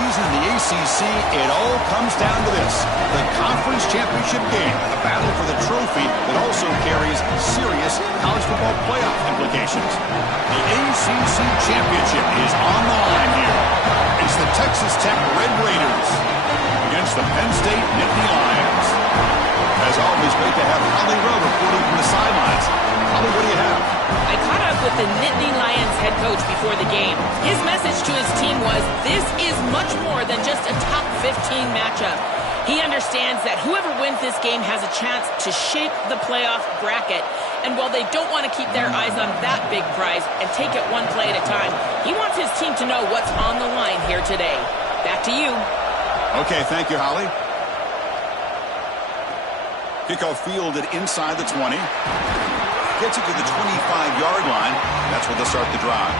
season in the ACC, it all comes down to this: the conference championship game, a battle for the trophy that also carries serious college football playoff implications. The ACC championship is on the line here. It's the Texas Tech Red Raiders against the Penn State Nittany Lions. As always, great to have Holly Rowe reporting from the sidelines. Holly, what do you have? I caught up with the Nittany Lions head coach before the game. His message to his team was, this is much more than just a top 15 matchup. He understands that whoever wins this game has a chance to shape the playoff bracket. And while they don't want to keep their eyes on that big prize and take it one play at a time, he wants his team to know what's on the line here today. Back to you. Okay, thank you, Holly. Kickoff fielded inside the 20. Gets it to the 25-yard line. That's where they'll start the drive.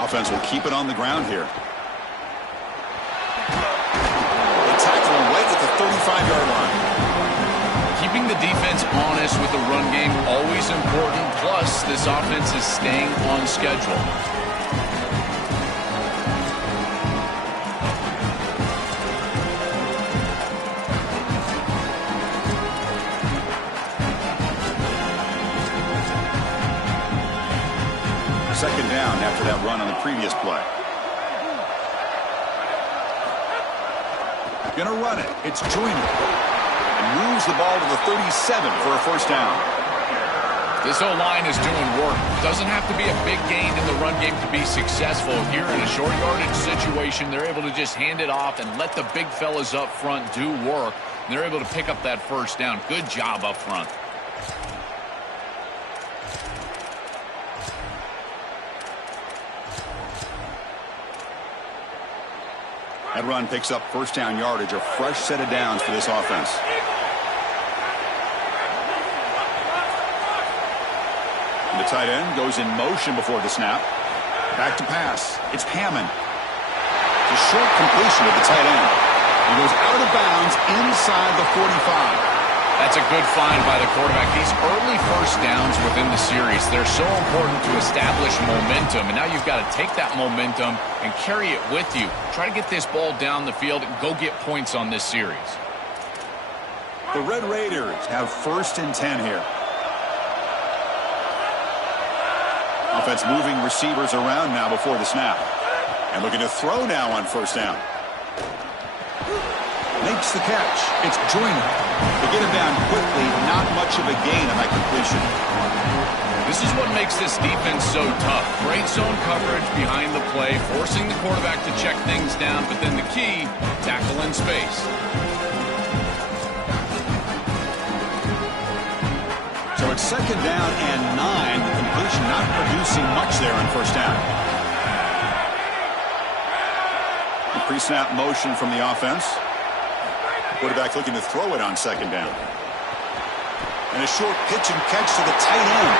Offense will keep it on the ground here. They tackle him right at the 35-yard line. Keeping the defense honest with the run game, always important. Plus, this offense is staying on schedule. Second down after that run on the previous play. Gonna run it. It's Joyner. And moves the ball to the 37 for a first down. This O-line is doing work. Doesn't have to be a big gain in the run game to be successful. Here in a short yardage situation, they're able to just hand it off and let the big fellas up front do work. And they're able to pick up that first down. Good job up front. That run picks up first down yardage, a fresh set of downs for this offense. And the tight end goes in motion before the snap. Back to pass. It's Hammond. It's a short completion of the tight end. He goes out of bounds inside the 45. That's a good find by the quarterback. These early first downs within the series, they're so important to establish momentum. And now you've got to take that momentum and carry it with you. Try to get this ball down the field and go get points on this series. The Red Raiders have first and 10 here. Offense moving receivers around now before the snap. And looking to throw now on first down. Makes the catch. It's Joyner. They get him down quickly. Not much of a gain on that completion. This is what makes this defense so tough. Great zone coverage behind the play, forcing the quarterback to check things down, but then the key, tackle in space. So it's second down and 9. The completion not producing much there on first down. The pre-snap motion from the offense. Quarterback looking to throw it on second down. And a short pitch and catch to the tight end.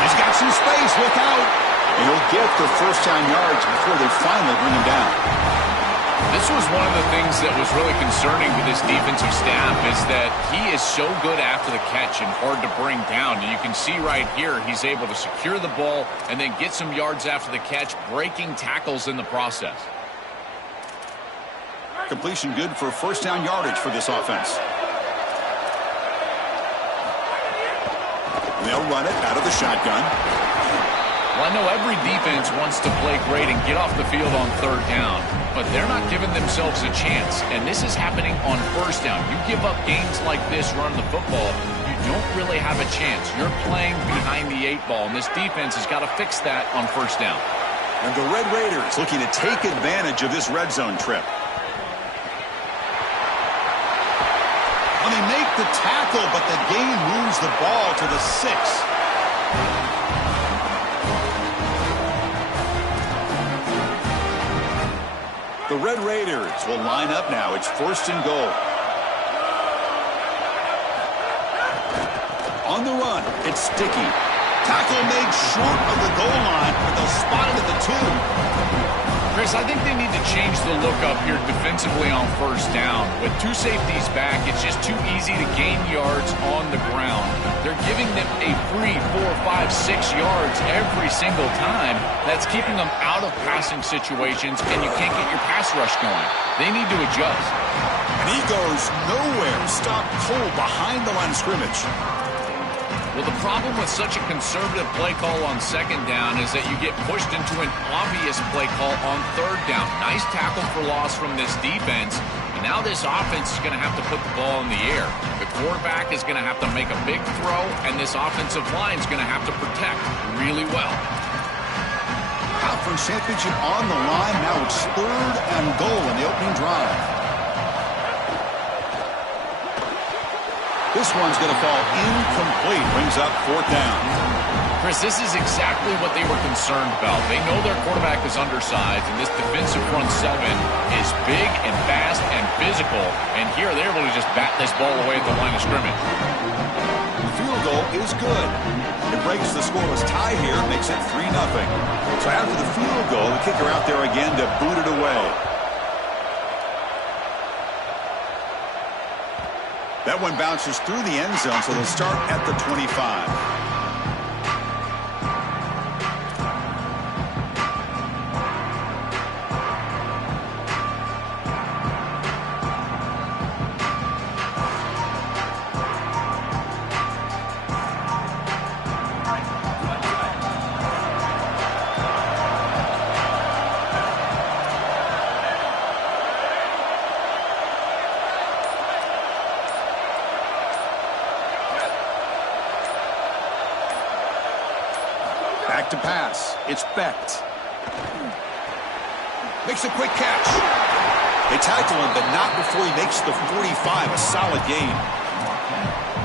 He's got some space. Look out. And he'll get the first down yards before they finally bring him down. This was one of the things that was really concerning to this defensive staff is that he is so good after the catch and hard to bring down. And you can see right here he's able to secure the ball and then get some yards after the catch, breaking tackles in the process. Completion good for first down yardage for this offense. And they'll run it out of the shotgun. Well, I know every defense wants to play great and get off the field on third down, but they're not giving themselves a chance. And this is happening on first down. You give up games like this running the football, you don't really have a chance. You're playing behind the 8 ball, and this defense has got to fix that on first down. And the Red Raiders looking to take advantage of this red zone trip. And they make the tackle, but the game moves the ball to the 6. The Red Raiders will line up now. It's 1st and goal. On the run, it's Sticky. Tackle made short of the goal line, but they'll spot it at the 2. Chris, I think they need to change the look up here defensively on 1st down. With 2 safeties back, it's just too easy to gain yards on the ground. They're giving them a free 4, 5, 6 yards every single time. That's keeping them out of passing situations, and you can't get your pass rush going. They need to adjust. And he goes nowhere. Stopped cold behind the line of scrimmage. Well, the problem with such a conservative play call on 2nd down is that you get pushed into an obvious play call on 3rd down. Nice tackle for loss from this defense. And now this offense is going to have to put the ball in the air. The quarterback is going to have to make a big throw, and this offensive line is going to have to protect really well. Conference championship on the line. Now it's 3rd and goal in the opening drive. This one's going to fall incomplete. Brings up 4th down. Chris, this is exactly what they were concerned about. They know their quarterback is undersized, and this defensive front 7 is big and fast and physical. And here they're able to just bat this ball away at the line of scrimmage. The field goal is good. It breaks the scoreless tie here, makes it 3-0. So after the field goal, the kicker out there again to boot it away. That one bounces through the end zone, so they'll start at the 25. Back to pass. It's Becht. Makes a quick catch. They tackle him, but not before he makes the 45. A solid gain.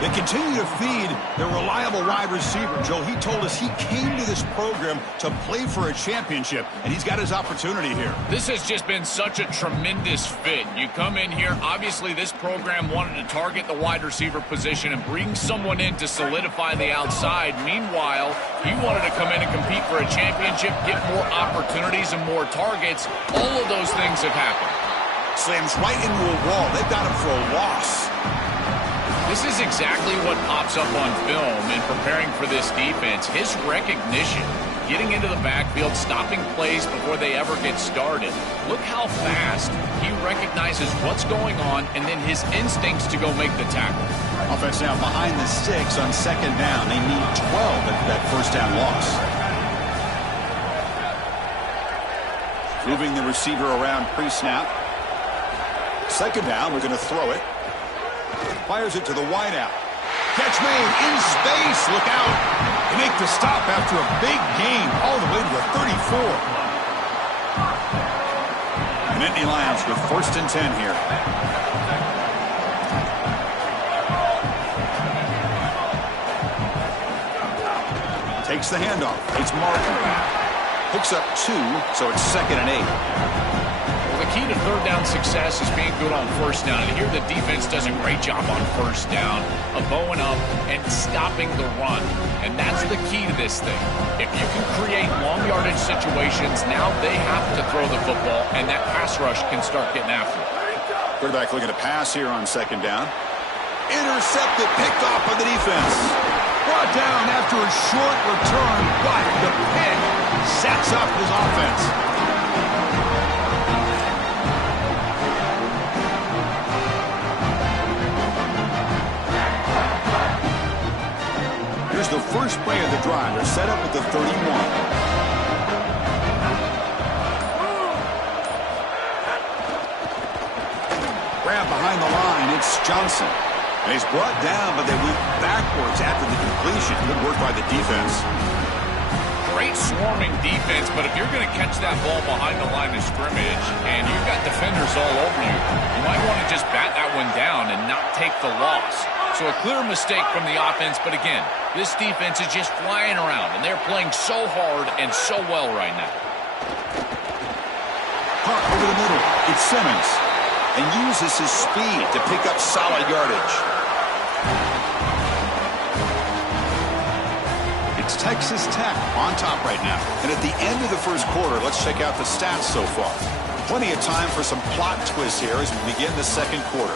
They continue to feed their reliable wide receiver. Joe, he told us he came to this program to play for a championship, and he's got his opportunity here. This has just been such a tremendous fit. You come in here, obviously this program wanted to target the wide receiver position and bring someone in to solidify the outside. Meanwhile, he wanted to come in and compete for a championship, get more opportunities and more targets. All of those things have happened. Slams right into a wall. They've got him for a loss. This is exactly what pops up on film in preparing for this defense. His recognition, getting into the backfield, stopping plays before they ever get started. Look how fast he recognizes what's going on and then his instincts to go make the tackle. Offense now behind the 6 on 2nd down. They need 12 at that 1st down loss. Moving the receiver around pre-snap. 2nd down, we're going to throw it. Fires it to the wideout. Catch made in space. Look out. They make the stop after a big gain all the way to the 34. And Nittany Lions with 1st and 10 here. Takes the handoff. It's Martin. Picks up 2, so it's 2nd and 8. The key to 3rd down success is being good on 1st down. And here the defense does a great job on 1st down of bowing up and stopping the run. And that's the key to this thing. If you can create long yardage situations, now they have to throw the football, and that pass rush can start getting after it. Quarterback looking to pass here on 2nd down. Intercepted, picked off by the defense. Brought down after a short return, but the pick sets up his offense. Here's the first play of the drive. They're set up with the 31. Grab behind the line. It's Johnson. And he's brought down, but they went backwards after the completion. Good work by the defense. Great swarming defense, but if you're going to catch that ball behind the line of scrimmage and you've got defenders all over you, you might want to just bat that one down and not take the loss. So a clear mistake from the offense, but again, this defense is just flying around, and they're playing so hard and so well right now. Park over the middle. It's Simmons, and uses his speed to pick up solid yardage. It's Texas Tech on top right now. And at the end of the first quarter, let's check out the stats so far. Plenty of time for some plot twists here as we begin the second quarter.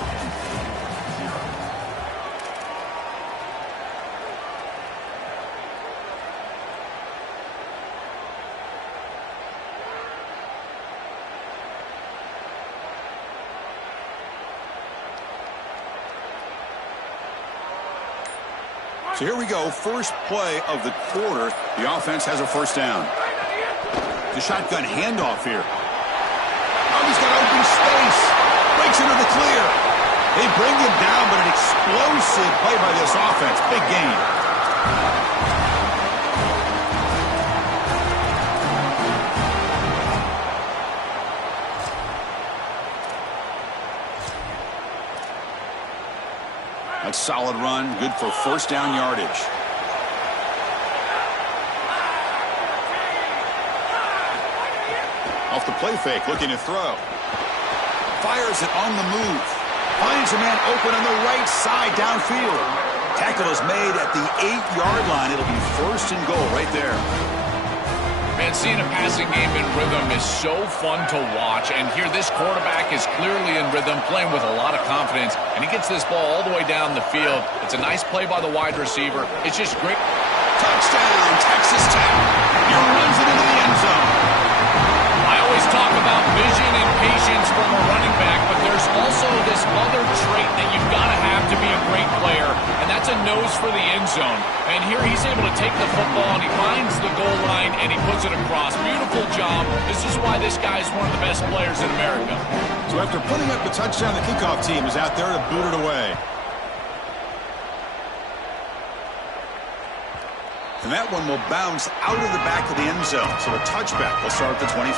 So here we go, first play of the quarter. The offense has a first down. The shotgun handoff here. Oh, he's got open space. Breaks into the clear. They bring him down, but an explosive play by this offense. Big gain. A solid run, good for first down yardage. Off the play fake, looking to throw. Fires it on the move. Finds a man open on the right side downfield. Tackle is made at the 8-yard line. It'll be first and goal right there. Man, seeing a passing game in rhythm is so fun to watch. And here this quarterback is clearly in rhythm, playing with a lot of confidence. And he gets this ball all the way down the field. It's a nice play by the wide receiver. It's just great. Touchdown, Texas Tech. He runs it into the end zone. I always talk about vision and patience from a running back, but there's also this other trait that you've got to have to be a great player, and that's a nose for the end zone. And here he's able to take the football, and he finds the goal line, and he puts it across. Beautiful job. This is why this guy is one of the best players in America. So after putting up the touchdown, the kickoff team is out there to boot it away. And that one will bounce out of the back of the end zone. So a touchback will start at the 25.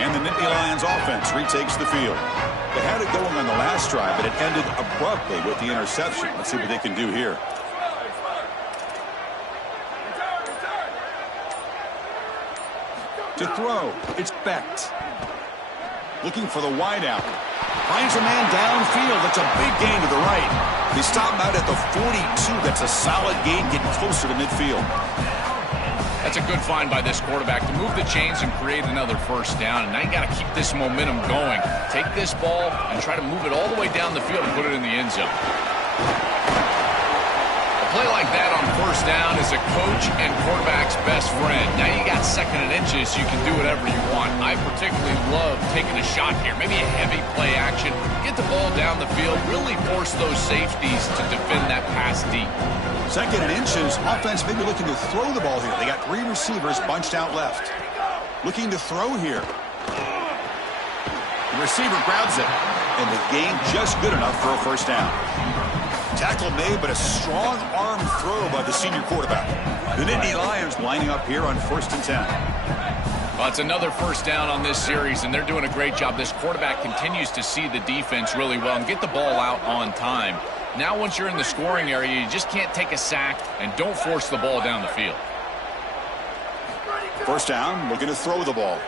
And the Nittany Lions offense retakes the field. They had it going on the last drive, but it ended abruptly with the interception. Let's see what they can do here. To throw, it's Becht. Looking for the wideout. Finds a man downfield. That's a big gain to the right. They stop him out at the 42. That's a solid gain, getting closer to midfield. That's a good find by this quarterback to move the chains and create another first down. And now you got to keep this momentum going. Take this ball and try to move it all the way down the field and put it in the end zone. A play like that on first down is a coach and quarterback's best friend. Now you got second and inches, you can do whatever you want. I particularly love taking a shot here, maybe a heavy play action, get the ball down the field, really force those safeties to defend that pass deep. Second and inches, offense maybe looking to throw the ball here. They got 3 receivers bunched out left. Looking to throw here. The receiver grabs it, and the gain just good enough for a first down. Tackle made, but a strong arm throw by the senior quarterback. The Nittany Lions lining up here on 1st and 10. Well, it's another first down on this series, and they're doing a great job. This quarterback continues to see the defense really well and get the ball out on time. Now once you're in the scoring area, you just can't take a sack and don't force the ball down the field. First down, looking to throw the ball.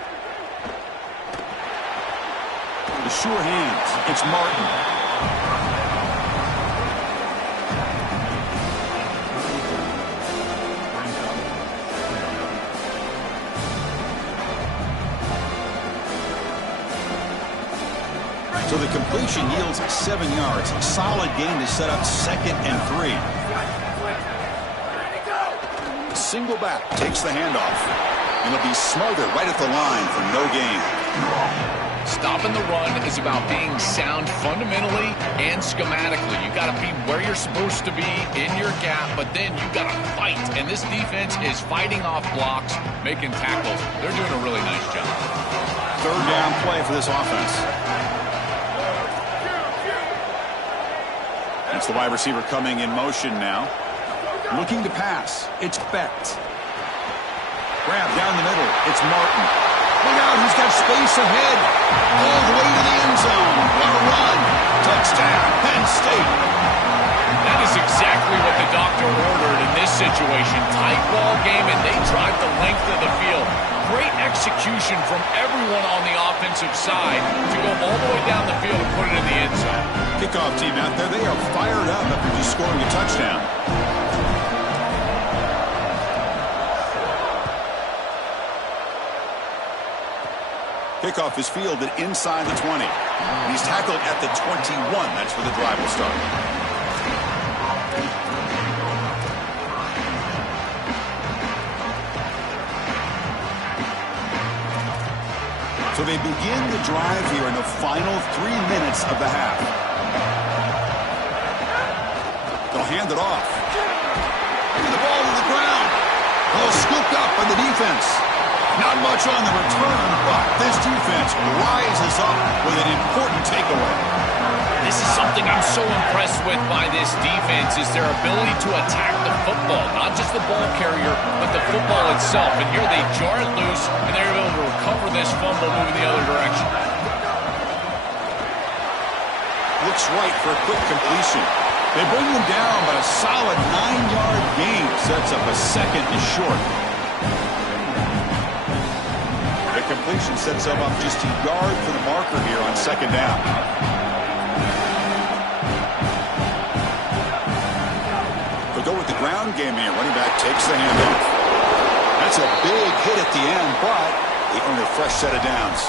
The sure hands, it's Martin. So the completion yields 7 yards. Solid gain to set up 2nd and 3. Single back takes the handoff. And it'll be smothered right at the line for no gain. Stopping the run is about being sound fundamentally and schematically. You got to be where you're supposed to be in your gap, but then you got to fight. And this defense is fighting off blocks, making tackles. They're doing a really nice job. 3rd down play for this offense. That's the wide receiver coming in motion now. Looking to pass. It's Becht. Grab down the middle. It's Martin. Look out, he's got space ahead. All the way to the end zone. What a run. Touchdown, Penn State. That is exactly what the doctor ordered, and this situation. Tight ball game, and they drive the length of the field. Great execution from everyone on the offensive side to go all the way down the field and put it in the end zone. Kickoff team out there, they are fired up after just scoring a touchdown. Kickoff is fielded inside the 20. And he's tackled at the 21. That's where the drive will start. So they begin the drive here in the final 3 minutes of the half. They'll hand it off. And the ball to the ground. Ball scooped up by the defense. Not much on the return, but this defense rises up with an important takeaway. This is something I'm so impressed with by this defense is their ability to attack the football. Not just the ball carrier, but the football itself. And here they jar it loose, and they're able to recover this fumble moving the other direction. Looks right for a quick completion. They bring them down, but a solid 9-yard gain sets up a second and short. The completion sets them up just a yard for the marker here on second down. They'll go with the ground game here. Running back takes the handoff. That's a big hit at the end, but they earn a fresh set of downs.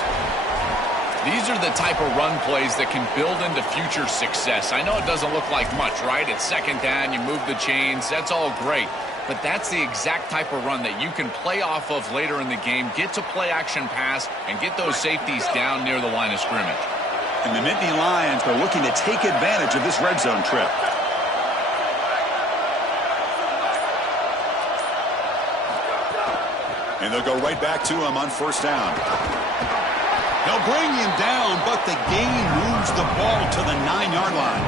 These are the type of run plays that can build into future success. I know it doesn't look like much, right? It's second down, you move the chains, that's all great. But that's the exact type of run that you can play off of later in the game, get to play action pass, and get those safeties down near the line of scrimmage. And the Nittany Lions are looking to take advantage of this red zone trip. And they'll go right back to him on first down. They'll bring him down, but the gain moves the ball to the 9-yard line.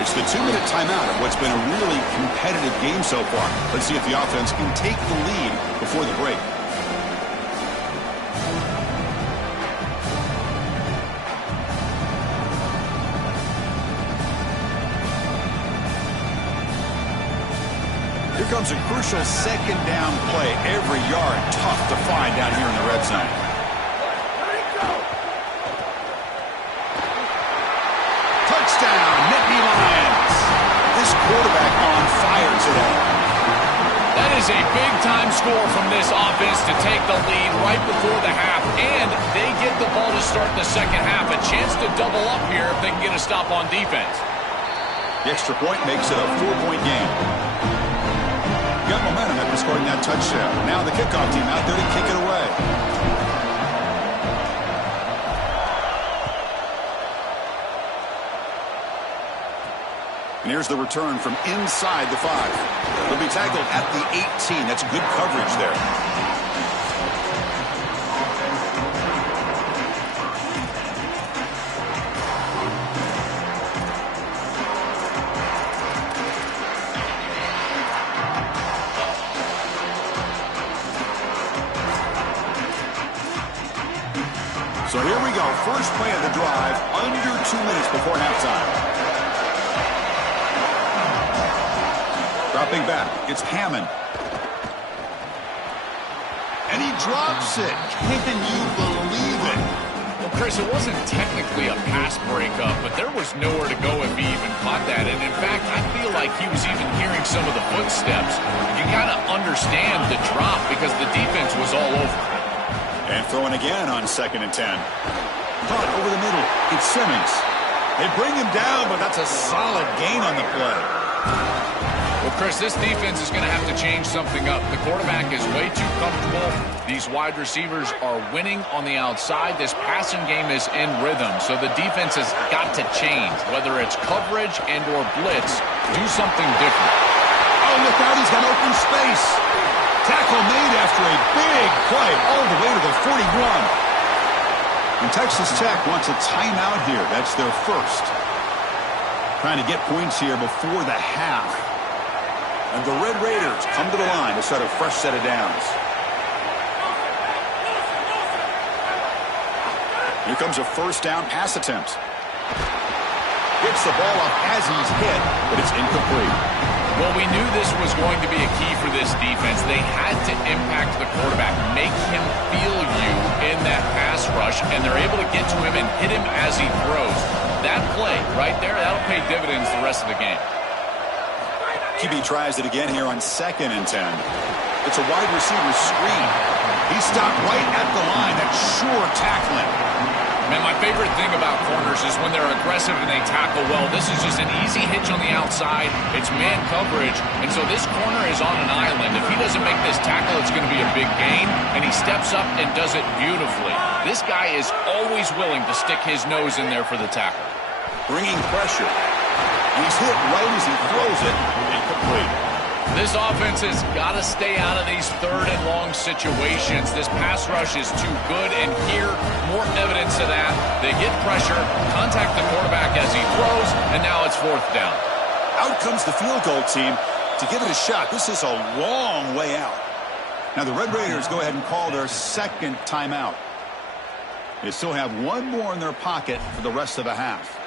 It's the 2-minute timeout of what's been a really competitive game so far. Let's see if the offense can take the lead before the break. Here comes a crucial second down play. Every yard tough to find down here in the red zone. Touchdown, Nittany Lions. This quarterback on fire today. That is a big-time score from this offense to take the lead right before the half, and they get the ball to start the second half. A chance to double up here if they can get a stop on defense. The extra point makes it a 4-point game. Got momentum after scoring that touchdown. Now the kickoff team out there to kick it away. And here's the return from inside the 5. They'll be tackled at the 18. That's good coverage there. So here we go. First play of the drive, under 2 minutes before halftime. Dropping back, it's Hammond. And he drops it. Can you believe it? Well, Chris, it wasn't technically a pass breakup, but there was nowhere to go if he even caught that. And in fact, I feel like he was even hearing some of the footsteps. You kind of understand the drop because the defense was all over. And throwing again on 2nd and 10. Caught over the middle. It's Simmons. They bring him down, but that's a solid gain on the play. Well, Chris, this defense is going to have to change something up. The quarterback is way too comfortable. These wide receivers are winning on the outside. This passing game is in rhythm, so the defense has got to change. Whether it's coverage and or blitz, do something different. Oh, look out. He's got open space. Tackle made after a big play all the way to the 41. And Texas Tech wants a timeout here. That's their first. Trying to get points here before the half. And the Red Raiders come to the line to set a fresh set of downs. Here comes a first down pass attempt. Gets the ball off as he's hit, but it's incomplete. Well, we knew this was going to be a key for this defense. They had to impact the quarterback, make him feel you in that pass rush, and they're able to get to him and hit him as he throws. That play right there, that'll pay dividends the rest of the game. QB tries it again here on 2nd and 10. It's a wide receiver screen. He stopped right at the line. That's sure tackling. Man, my favorite thing about corners is when they're aggressive and they tackle well. This is just an easy hitch on the outside. It's man coverage, and so this corner is on an island. If he doesn't make this tackle, it's going to be a big gain, and he steps up and does it beautifully. This guy is always willing to stick his nose in there for the tackle. Bringing pressure. He's hit right as he throws it. Incomplete. This offense has got to stay out of these 3rd and long situations. This pass rush is too good, and here, more evidence of that. They get pressure, contact the quarterback as he throws, and now it's 4th down. Out comes the field goal team to give it a shot. This is a long way out. Now the Red Raiders go ahead and call their 2nd timeout. They still have one more in their pocket for the rest of the half.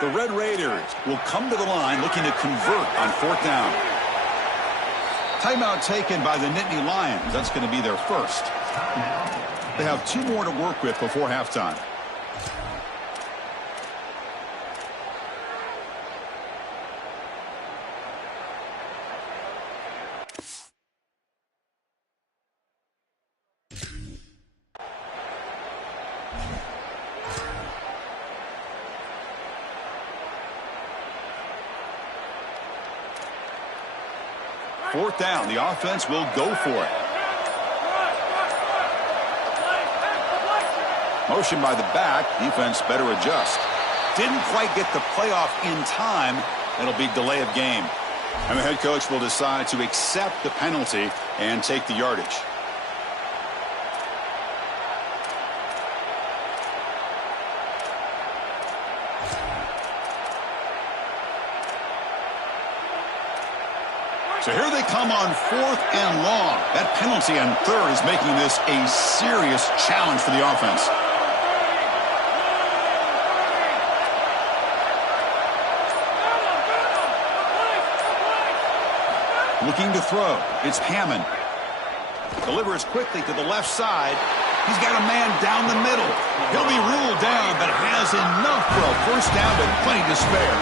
The Red Raiders will come to the line looking to convert on 4th down. Timeout taken by the Nittany Lions. That's going to be their first. They have 2 more to work with before halftime. Fourth down, the offense will go for it. Motion by the back, defense better adjust. Didn't quite get the playoff in time. It'll be delay of game. And the head coach will decide to accept the penalty and take the yardage. So here they come on 4th and long. That penalty on 3rd is making this a serious challenge for the offense. Looking to throw. It's Hammond. Delivers quickly to the left side. He's got a man down the middle. He'll be ruled down, but has enough for a first down, but plenty to spare.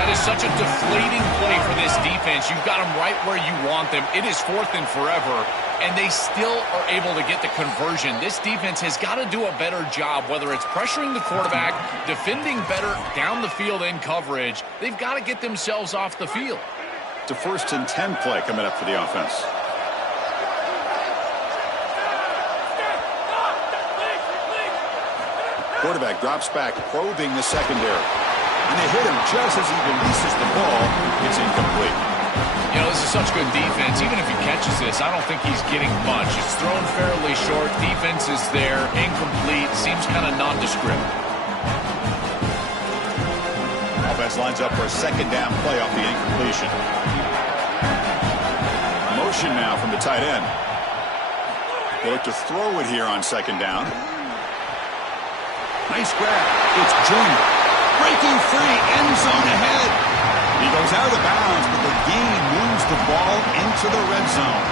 That is such a deflating play for this defense. You've got them right where you want them. It is 4th and forever, and they still are able to get the conversion. This defense has got to do a better job, whether it's pressuring the quarterback, defending better down the field in coverage. They've got to get themselves off the field. It's a 1st and 10 play coming up for the offense. Quarterback drops back, probing the secondary. And they hit him just as he releases the ball. It's incomplete. You know, this is such good defense. Even if he catches this, I don't think he's getting much. It's thrown fairly short. Defense is there. Incomplete. Seems kind of nondescript. Offense lines up for a 2nd down play off the incompletion. Motion now from the tight end. They look to throw it here on 2nd down. Nice grab. It's Junior. Breaking free, end zone ahead. He goes out of bounds, but the gain moves the ball into the red zone.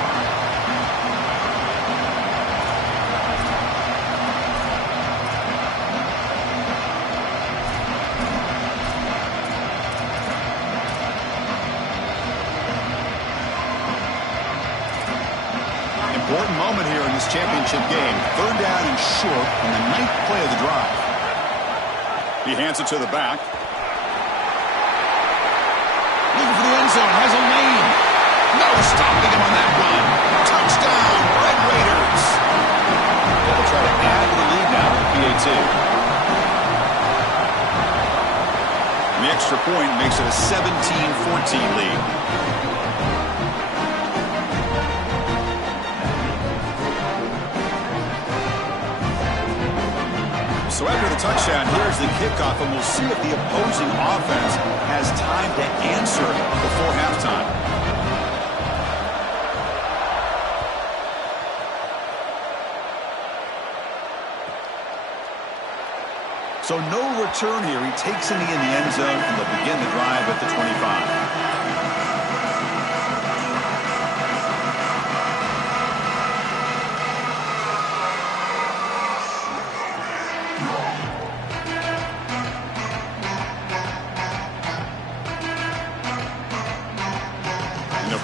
Important moment here in this championship game. 3rd down and short on the 9th play of the drive. He hands it to the back. Looking for the end zone. Has a lane. No stopping him on that run. Touchdown, Red Raiders. They'll try to add to the lead now with PAT. And the extra point makes it a 17-14 lead. So after the touchdown, here's the kickoff. kickoff, and we'll see if the opposing offense has time to answer before halftime. So no return here. He takes in the end zone, and they'll begin the drive at the 25.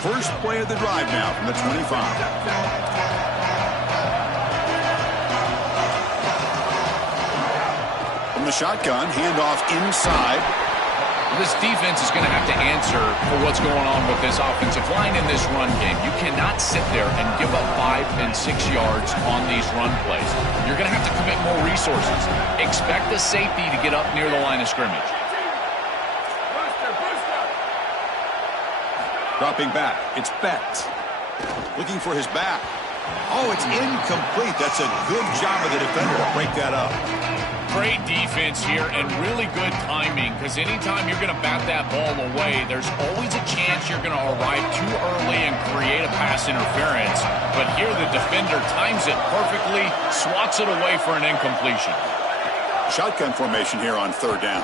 First play of the drive now from the 25. From the shotgun, handoff inside. This defense is going to have to answer for what's going on with this offensive line in this run game. You cannot sit there and give up 5 and 6 yards on these run plays. You're going to have to commit more resources. Expect the safety to get up near the line of scrimmage. Dropping back, it's Bett. Looking for his back. Oh, it's incomplete. That's a good job of the defender to break that up. Great defense here and really good timing, because anytime you're going to bat that ball away, there's always a chance you're going to arrive too early and create a pass interference. But here the defender times it perfectly, swats it away for an incompletion. Shotgun formation here on third down.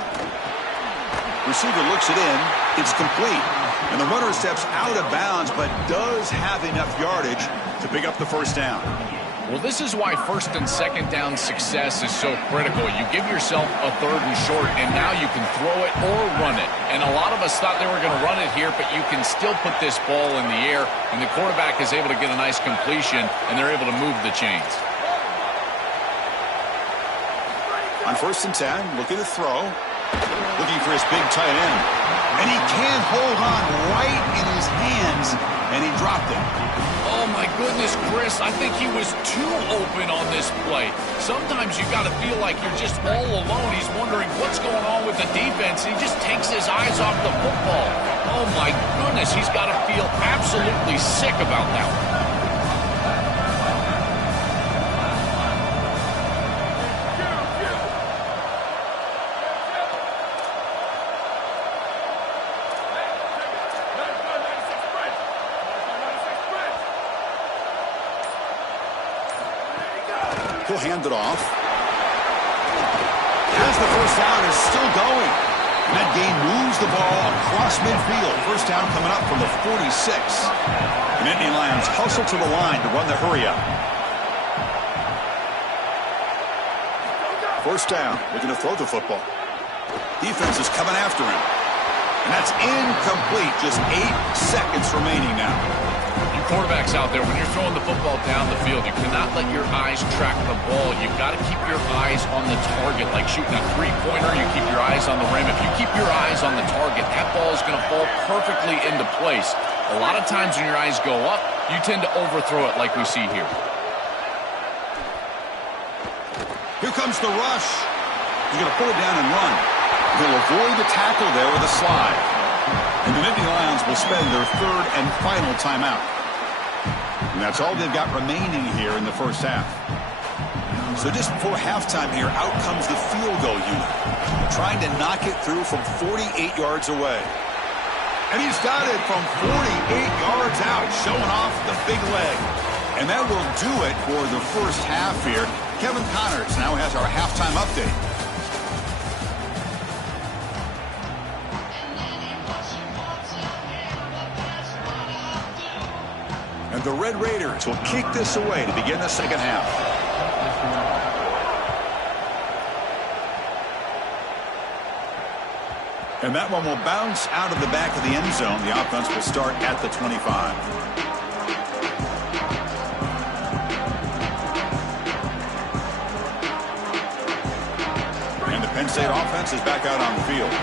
Receiver looks it in. It's complete. And the runner steps out of bounds, but does have enough yardage to pick up the first down. Well, this is why first and second down success is so critical. You give yourself a third and short, and now you can throw it or run it. And a lot of us thought they were going to run it here, but you can still put this ball in the air, and the quarterback is able to get a nice completion, and they're able to move the chains. On first and 10, looking to throw. Looking for his big tight end. And he can't hold on right in his hands, and he dropped it. Oh, my goodness, Chris. I think he was too open on this play. Sometimes you got to feel like you're just all alone. He's wondering what's going on with the defense. He just takes his eyes off the football. Oh, my goodness. He's got to feel absolutely sick about that one. He'll hand it off. As the first down is still going. And that gain moves the ball across midfield. First down coming up from the 46. The Nittany Lions hustle to the line to run the hurry up. First down, looking to throw the football. Defense is coming after him. And that's incomplete. Just 8 seconds remaining now. Quarterbacks out there, when you're throwing the football down the field, you cannot let your eyes track the ball. You've got to keep your eyes on the target. Like shooting a three-pointer, you keep your eyes on the rim. If you keep your eyes on the target, that ball is going to fall perfectly into place. A lot of times when your eyes go up, you tend to overthrow it like we see here. Here comes the rush. He's going to pull it down and run. He'll avoid the tackle there with a slide. And the Nittany Lions will spend their third and final timeout. And that's all they've got remaining here in the first half. So just before halftime here, out comes the field goal unit. Trying to knock it through from 48 yards away. And he's got it from 48 yards out, showing off the big leg. And that will do it for the first half here. Kevin Connors now has our halftime update. And the Red Raiders will kick this away to begin the second half. And that one will bounce out of the back of the end zone. The offense will start at the 25. And the Penn State offense is back out on the field.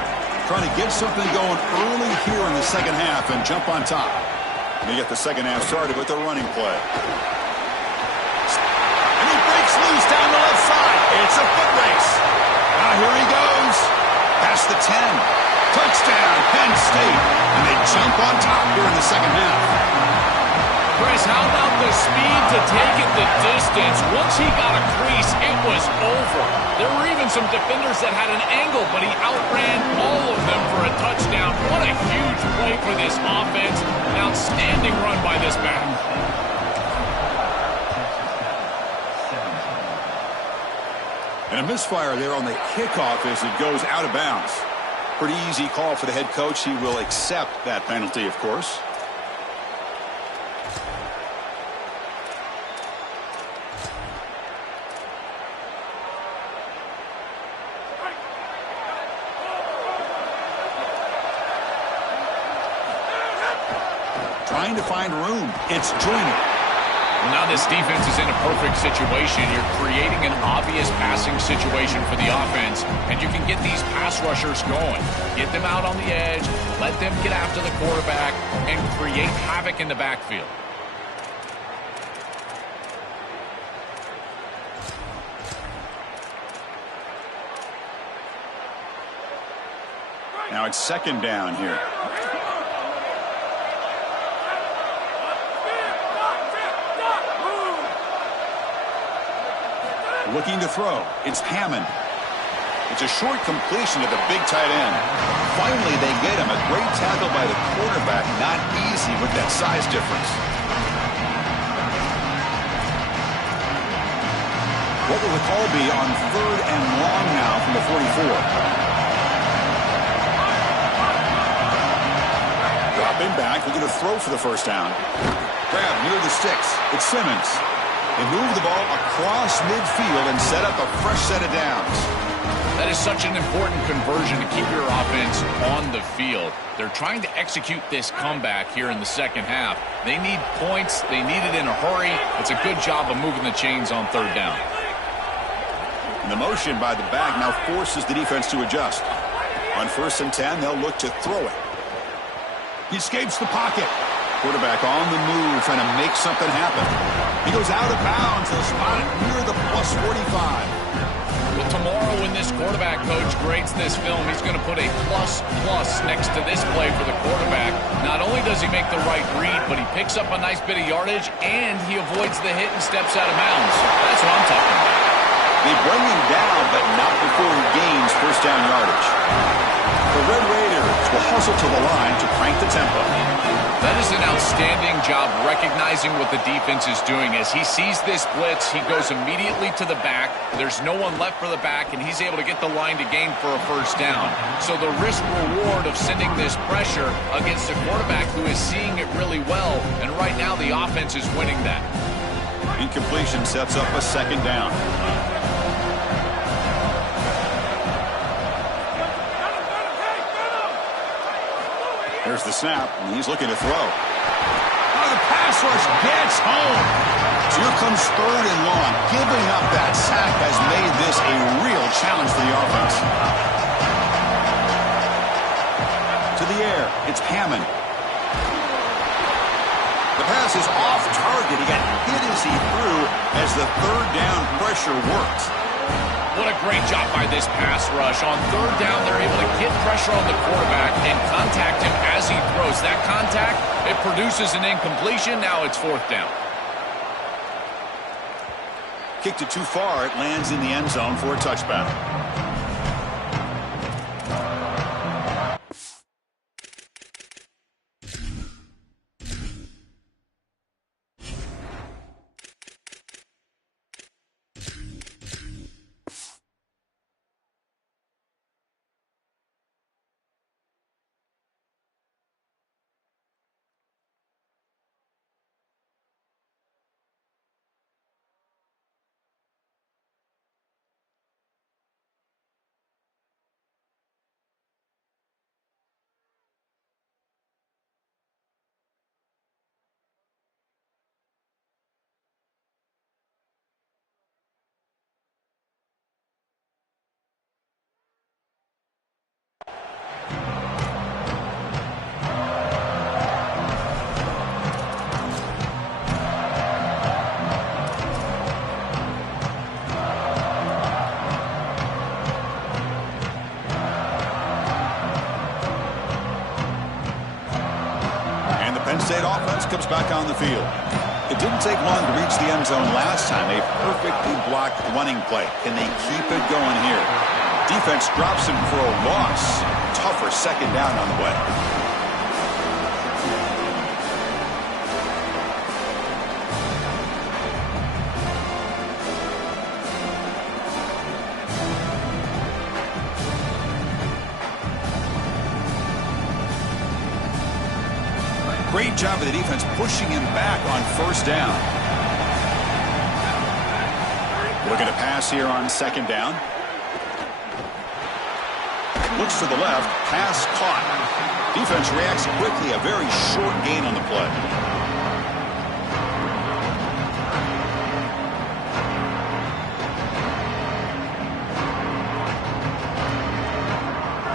Trying to get something going early here in the second half and jump on top. And they get the second half started with the running play. And he breaks loose down the left side. It's a foot race. Now here he goes. Past the 10. Touchdown, Penn State. And they jump on top here in the second half. Chris, how about the speed to take it the distance? Once he got a crease, it was over. There were even some defenders that had an angle, but he outran all of them for a touchdown. What a huge play for this offense. An outstanding run by this back. And a misfire there on the kickoff as it goes out of bounds. Pretty easy call for the head coach. He will accept that penalty, of course. Trying to find room. It's Joyner. Now this defense is in a perfect situation. You're creating an obvious passing situation for the offense, and you can get these pass rushers going. Get them out on the edge, let them get after the quarterback, and create havoc in the backfield. Now it's second down here. Looking to throw. It's Hammond. It's a short completion to the big tight end. Finally, they get him. A great tackle by the quarterback. Not easy with that size difference. What will the call be on 3rd and long now from the 44? Dropping back. Looking to throw for the first down. Grab near the sticks. It's Simmons. They move the ball across midfield and set up a fresh set of downs. That is such an important conversion to keep your offense on the field. They're trying to execute this comeback here in the second half. They need points. They need it in a hurry. It's a good job of moving the chains on 3rd down. And the motion by the back now forces the defense to adjust. On 1st and 10, they'll look to throw it. He escapes the pocket. Quarterback on the move, trying to make something happen. He goes out of bounds. They'll spot it near the +45. Well, tomorrow when this quarterback coach grades this film, he's going to put a plus next to this play for the quarterback. Not only does he make the right read, but he picks up a nice bit of yardage, and he avoids the hit and steps out of bounds. That's what I'm talking about. They bring him down, but not before he gains first down yardage. The Red Raiders will hustle to the line to crank the tempo. That is an outstanding job recognizing what the defense is doing. As he sees this blitz, he goes immediately to the back. There's no one left for the back, and he's able to get the line to gain for a first down. So the risk-reward of sending this pressure against a quarterback who is seeing it really well, and right now the offense is winning that. Incompletion sets up a second down. There's the snap, and he's looking to throw. Oh, the pass rush gets home. So here comes 3rd and long. Giving up that sack has made this a real challenge for the offense. To the air, it's Hammond. The pass is off target. He got hit as he threw as the 3rd down pressure worked. What a great job by this pass rush. On 3rd down, they're able to get pressure on the quarterback and contact him as he throws. That contact, it produces an incompletion. Now it's 4th down. Kicked it too far. It lands in the end zone for a touchback. Penn State offense comes back on the field. It didn't take long to reach the end zone last time. A perfectly blocked running play. Can they keep it going here? Defense drops him for a loss. Tougher second down on the way. Great job of the defense pushing him back on first down. Looking to pass here on second down. Looks to the left. Pass caught. Defense reacts quickly. A very short gain on the play.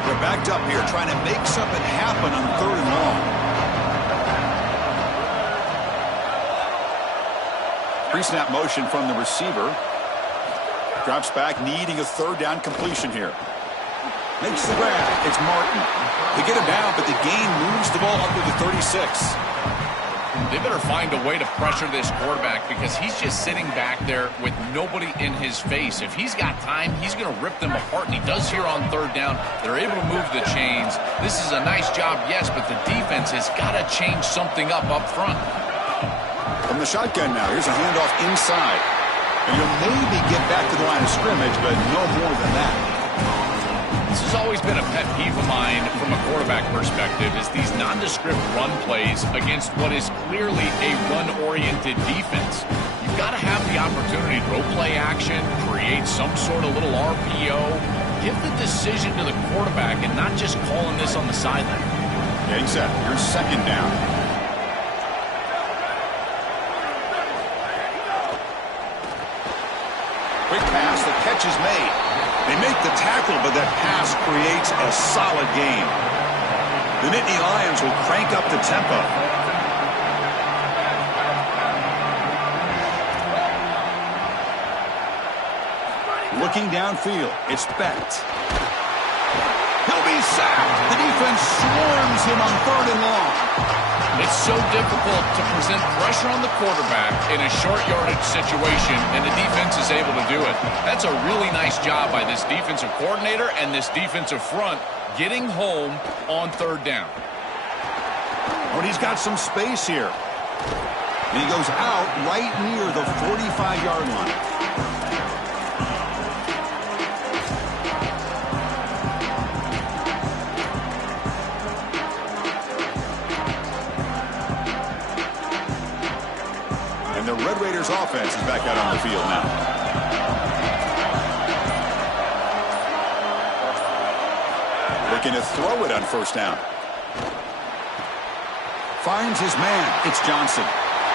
They're backed up here trying to make something happen on third and long. Pre-snap motion from the receiver. Drops back, needing a third down completion here. Makes the grab. It's Martin. They get him down, but the gain moves the ball up to the 36. They better find a way to pressure this quarterback because he's just sitting back there with nobody in his face. If he's got time, he's going to rip them apart, and he does here on third down. They're able to move the chains. This is a nice job, yes, but the defense has got to change something up front. From the shotgun now, here's a handoff inside. And you'll maybe get back to the line of scrimmage, but no more than that. This has always been a pet peeve of mine from a quarterback perspective is these nondescript run plays against what is clearly a run-oriented defense. You've got to have the opportunity to throw play action, create some sort of little RPO, give the decision to the quarterback and not just calling this on the sideline. Getting set. Here's second down. Quick pass, the catch is made. They make the tackle, but that pass creates a solid gain. The Nittany Lions will crank up the tempo. Looking downfield, it's Becht. He'll be sacked. The defense swarms him on third and long. It's so difficult to present pressure on the quarterback in a short yardage situation, and the defense is able to do it. That's a really nice job by this defensive coordinator and this defensive front getting home on third down. But he's got some space here. And he goes out right near the 45-yard line. The Red Raiders offense is back out on the field now. Looking to throw it on first down. Finds his man. It's Johnson.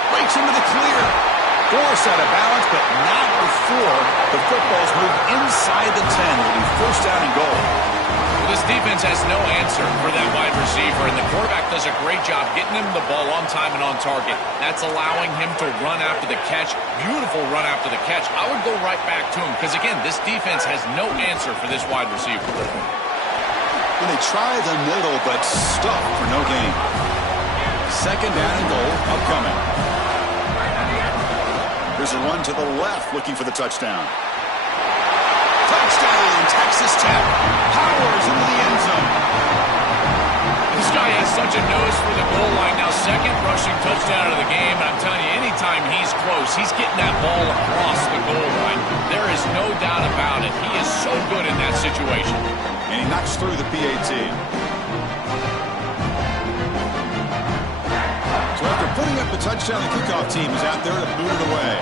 Breaks into the clear. Forced out of balance, but not before the football's moved inside the 10. It'll be first down and goal. This defense has no answer for that wide receiver, and the quarterback does a great job getting him the ball on time and on target. That's allowing him to run after the catch. Beautiful run after the catch. I would go right back to him because, again, this defense has no answer for this wide receiver. Well, they try the middle, but stuck for no gain. Second down and goal upcoming. There's a run to the left looking for the touchdown. Touchdown, Texas Tech. Powers into the end zone. This guy has such a nose for the goal line. Now, second rushing touchdown of the game. And I'm telling you, anytime he's close, he's getting that ball across the goal line. There is no doubt about it. He is so good in that situation. And he knocks through the PAT. So after putting up the touchdown, the kickoff team is out there to boot it away.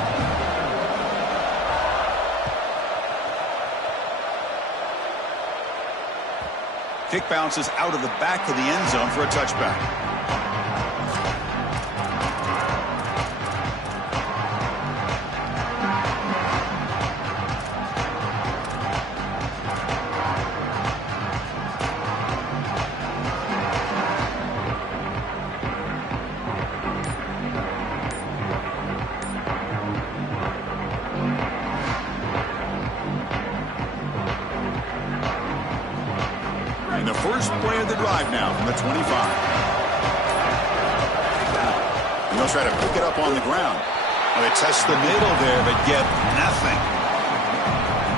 Kick bounces out of the back of the end zone for a touchback. First play of the drive now from the 25. And they'll try to pick it up on the ground. Well, they test the middle there, but get nothing.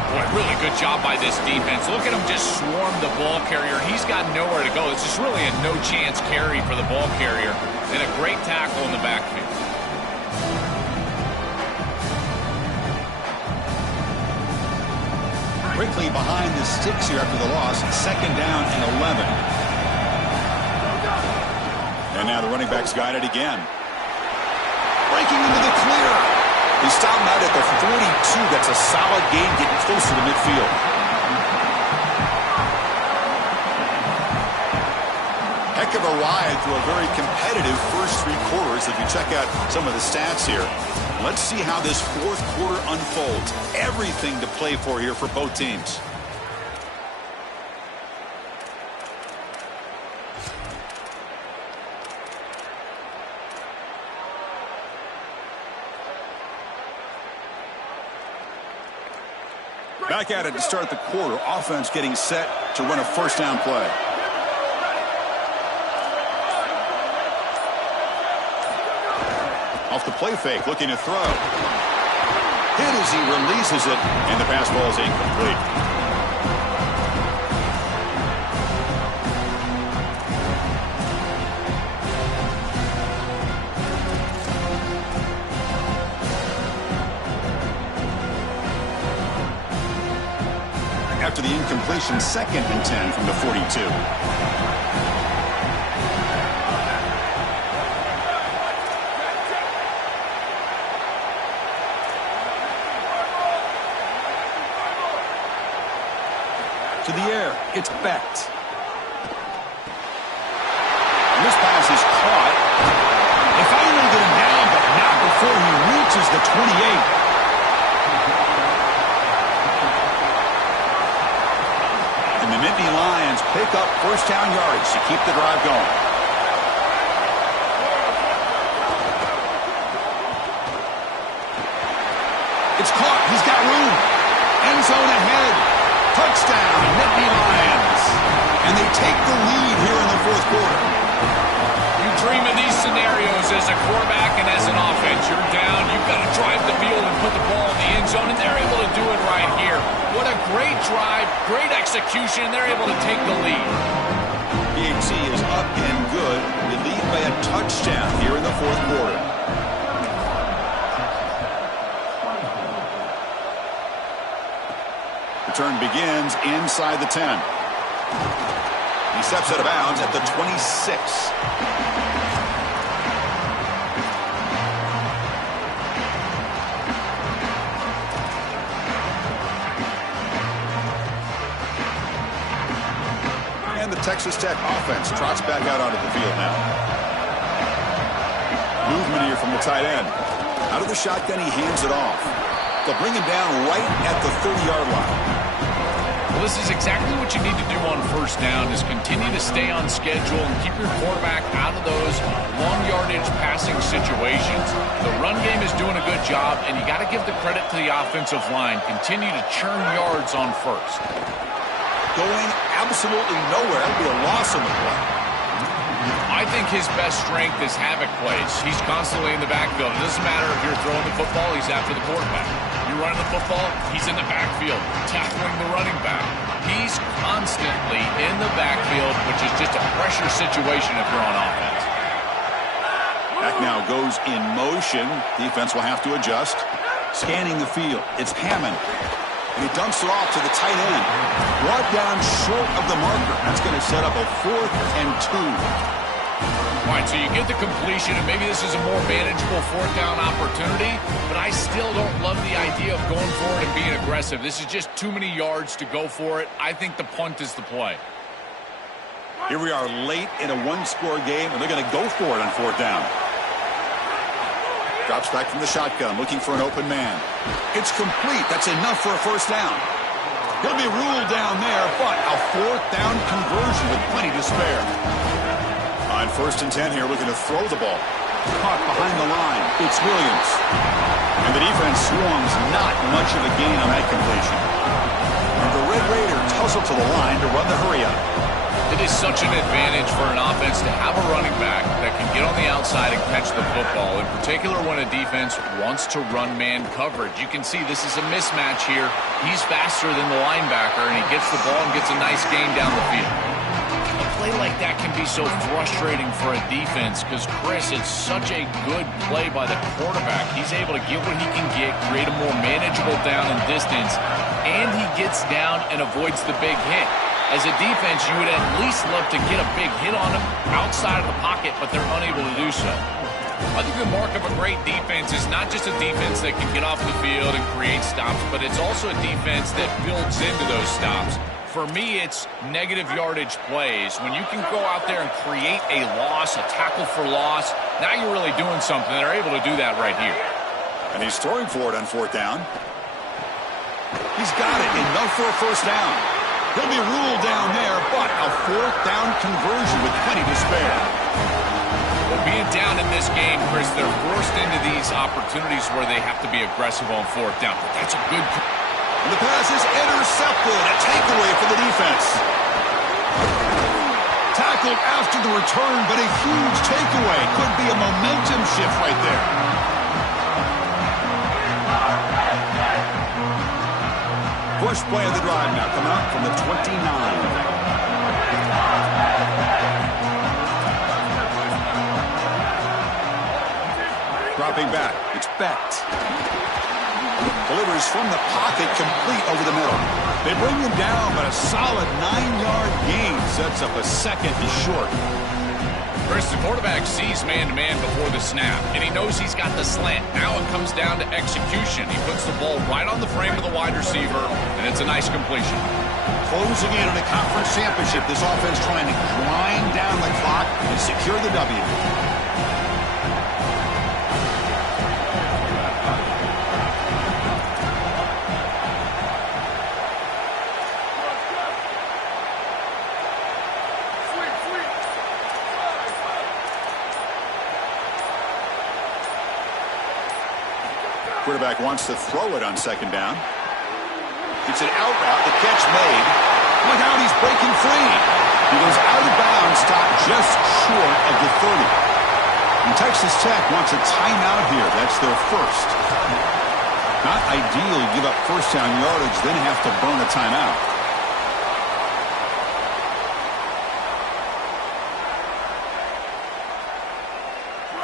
Boy, really good job by this defense. Look at him just swarm the ball carrier. He's got nowhere to go. It's just really a no-chance carry for the ball carrier. And a great tackle in the backfield. Quickly behind the sticks here after the loss. 2nd down and 11. And now the running back's got it again. Breaking into the clear. He stopped out at the 42. That's a solid gain, getting closer to midfield. Heck of a ride through a very competitive first 3 quarters. If you check out some of the stats here, let's see how this 4th quarter unfolds. Everything to play for here for both teams. Back at it to start the quarter. Offense getting set to run a first down play. Off the play fake, looking to throw. Hit as he releases it, and the pass ball is incomplete. After the incompletion, 2nd and 10 from the 42. To the air, it's Becht. And this pass is caught. They finally get him down, but not before he reaches the 28. The Nittany Lions pick up first down yardage to keep the drive going. It's caught. He's got room. End zone ahead. Touchdown, Nittany Lions. And they take the lead here in the 4th quarter. You dream of these scenarios as a quarterback and as an offense. You're down. You've got to drive the field and put the ball in the end zone, and they're able to do it right here. What a great drive, great execution. They're able to take the lead. PHC is up and good. They lead by a touchdown here in the 4th quarter. Return begins inside the 10. He steps out of bounds at the 26. And the Texas Tech offense trots back out onto the field now. Movement here from the tight end. Out of the shotgun, he hands it off. They'll bring him down right at the 30-yard line. Well, this is exactly what you need to do on first down, is continue to stay on schedule and keep your quarterback out of those long yardage passing situations. The run game is doing a good job, and you got to give the credit to the offensive line. Continue to churn yards on first. Going absolutely nowhere. That would be a loss on the play. I think his best strength is havoc plays. He's constantly in the backfield. It doesn't matter if you're throwing the football, he's after the quarterback. You're running the football, he's in the backfield, tackling the running back. He's constantly in the backfield, which is just a pressure situation if you're on offense. Back now goes in motion. Defense will have to adjust. Scanning the field. It's Hammond. And he dumps it off to the tight end. Brought down short of the marker. That's going to set up a 4th and 2. All right, so you get the completion, and maybe this is a more manageable 4th down opportunity, but I still don't love the idea of going for it and being aggressive. This is just too many yards to go for it. I think the punt is the play. Here we are late in a 1-score game, and they're going to go for it on 4th down. Drops back from the shotgun, looking for an open man. It's complete. That's enough for a first down. He'll be ruled down there, but a 4th down conversion with plenty to spare. On 1st and 10 here, looking to throw the ball. Caught behind the line. It's Williams. And the defense swarms not much of a gain on that completion. And the Red Raiders tussle to the line to run the hurry up. It is such an advantage for an offense to have a running back that can get on the outside and catch the football, in particular when a defense wants to run man coverage. You can see this is a mismatch here. He's faster than the linebacker, and he gets the ball and gets a nice gain down the field. A play like that can be so frustrating for a defense because, Chris, it's such a good play by the quarterback. He's able to get what he can get, create a more manageable down and distance, and he gets down and avoids the big hit. As a defense, you would at least love to get a big hit on him outside of the pocket, but they're unable to do so. I think the mark of a great defense is not just a defense that can get off the field and create stops, but it's also a defense that builds into those stops. For me, it's negative yardage plays. When you can go out there and create a loss, a tackle for loss, now you're really doing something. They're able to do that right here. And he's throwing for it on 4th down. He's got it, enough for a first down. He'll be ruled down there, but a 4th down conversion with plenty to spare. Well, being down in this game, Chris, they're forced into these opportunities where they have to be aggressive on 4th down. But that's a good... And the pass is intercepted. A takeaway for the defense. Tackled after the return, but a huge takeaway. Could be a momentum shift right there. First play of the drive now coming up from the 29. Dropping back, it's Becht. Delivers from the pocket, complete over the middle. They bring him down, but a solid 9-yard gain sets up a second and short. Chris, the quarterback sees man-to-man before the snap, and he knows he's got the slant. Now it comes down to execution. He puts the ball right on the frame of the wide receiver, and it's a nice completion. Closing in on a conference championship, this offense trying to grind down the clock and secure the W. Quarterback wants to throw it on 2nd down. It's an out route. The catch made. Look out, he's breaking free. He goes out of bounds, stopped just short of the 30. And Texas Tech wants a timeout here. That's their first. Not ideal to give up first down yardage, then have to burn a timeout.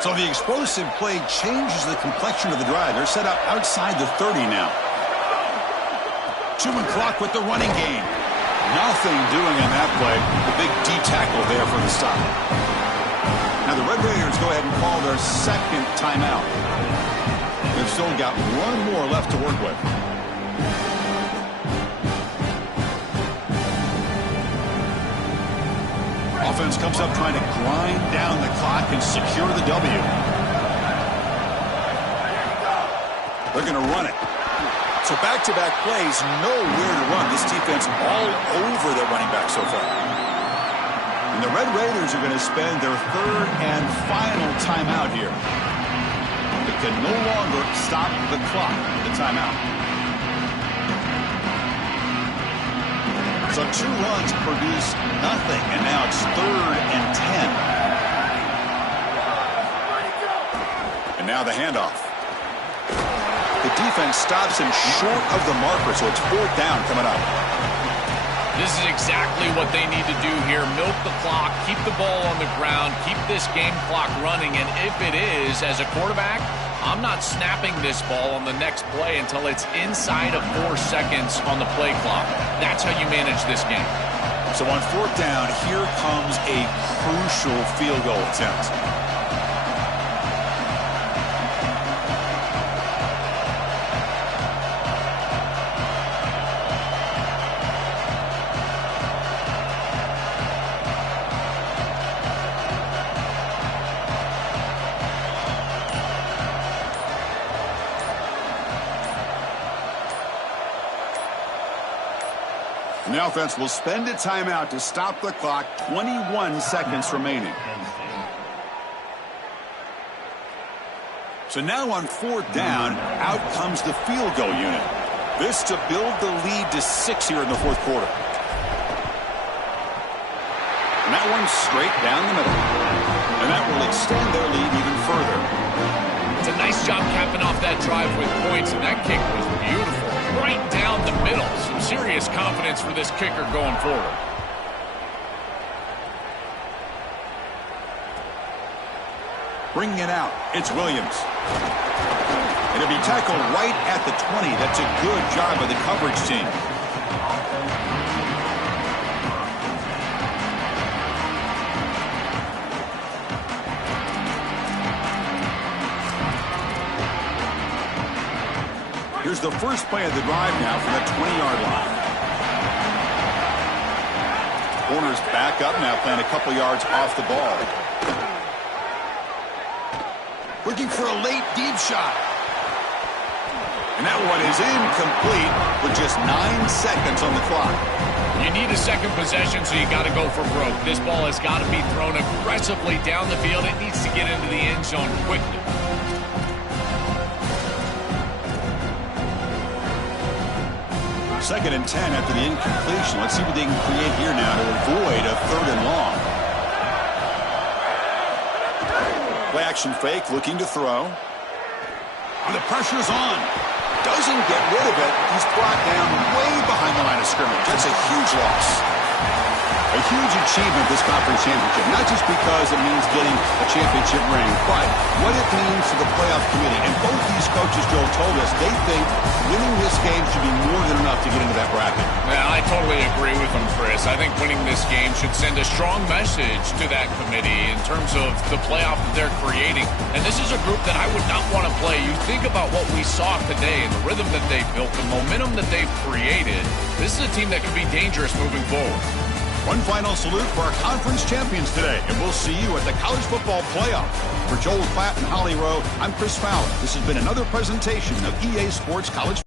So the explosive play changes the complexion of the drive. They're set up outside the 30 now. 2 and clock with the running game. Nothing doing on that play. The big D tackle there for the stop. Now the Red Raiders go ahead and call their second timeout. They've still got one more left to work with. Offense comes up trying to grind down the clock and secure the W. They're going to run it. So back-to-back plays, nowhere to run. This defense all over their running back so far. And the Red Raiders are going to spend their 3rd and final timeout here. They can no longer stop the clock with the timeout. So 2 runs produce nothing, and now it's 3rd and 10. And now the handoff. The defense stops him short of the marker, so it's 4th down coming up. This is exactly what they need to do here. Milk the clock, keep the ball on the ground, keep this game clock running, and if it is, as a quarterback, I'm not snapping this ball on the next play until it's inside of 4 seconds on the play clock. That's how you manage this game. So on 4th down, here comes a crucial field goal attempt. And the offense will spend a timeout to stop the clock. 21 seconds remaining. So now on 4th down, out comes the field goal unit. This to build the lead to 6 here in the 4th quarter. And that one's straight down the middle. And that will extend their lead even further. It's a nice job capping off that drive with points, and that kick was beautiful. Right down the middle. Some serious confidence for this kicker going forward. Bringing it out, it's Williams. It'll be tackled right at the 20. That's a good job by the coverage team. Here's the first play of the drive now from the 20-yard line. Corner's back up now, playing a couple yards off the ball. Looking for a late deep shot. And that one is incomplete with just 9 seconds on the clock. You need a second possession, so you got to go for broke. This ball has got to be thrown aggressively down the field. It needs to get into the end zone quickly. Second and 10 after the incompletion. Let's see what they can create here now to avoid a 3rd and long. Play action fake, looking to throw. And the pressure's on. Doesn't get rid of it. He's brought down way behind the line of scrimmage. That's a huge loss. A huge achievement, this conference championship. Not just because it means getting a championship ring, but what it means to the playoff committee. And both these coaches, Joel, told us they think winning this game should be more than enough to get into that bracket. Yeah, I totally agree with them, Chris. I think winning this game should send a strong message to that committee in terms of the playoff that they're creating. And this is a group that I would not want to play. You think about what we saw today and the rhythm that they built, the momentum that they've created. This is a team that could be dangerous moving forward. One final salute for our conference champions today, and we'll see you at the College Football Playoff. For Joel Klatt and Holly Rowe, I'm Chris Fowler. This has been another presentation of EA Sports College.